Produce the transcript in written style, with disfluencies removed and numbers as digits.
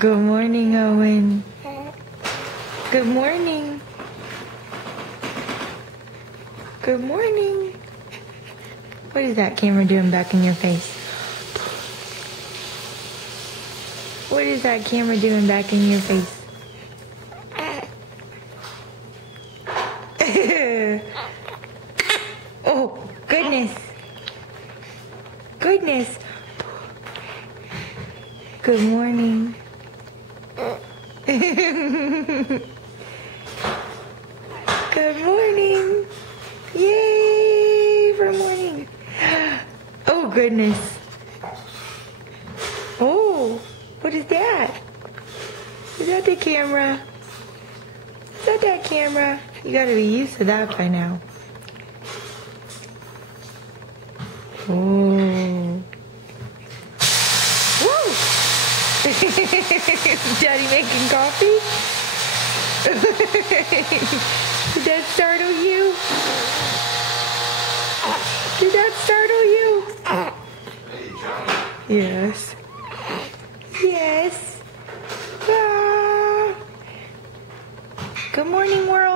Good morning, Owen. Good morning. Good morning. What is that camera doing back in your face? What is that camera doing back in your face? Oh, goodness. Goodness. Good morning. Good morning. Yay for morning. Oh, goodness. Oh, what is that? Is that the camera? Is that that camera? You gotta be used to that by now. Oh. Woo! Daddy making coffee? Did that startle you? Did that startle you? Yes. Yes. Ah. Good morning, world.